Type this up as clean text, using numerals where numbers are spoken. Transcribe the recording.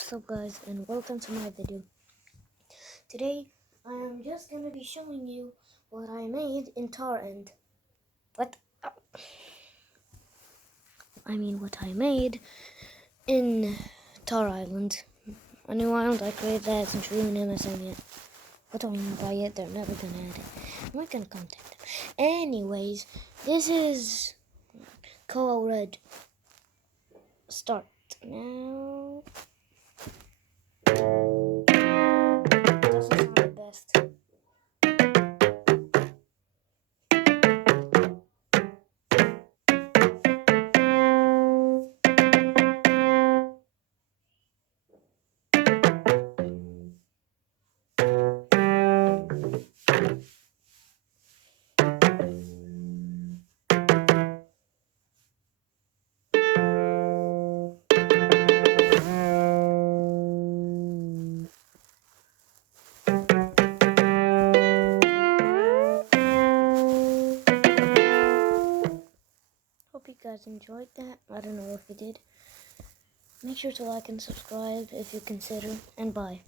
What's up guys, and welcome to my video. Today I am just gonna be showing you what I made in Tar End. What I made in Tar Island. A new island I created that hasn't really in MSN yet. What do I mean by it? They're never gonna add it. I'm not gonna contact them. Anyways, this is Coal Red. Start now. Doesn't sound the best. Hope you guys enjoyed that. I don't know if you did. Make sure to like and subscribe if you consider, and bye.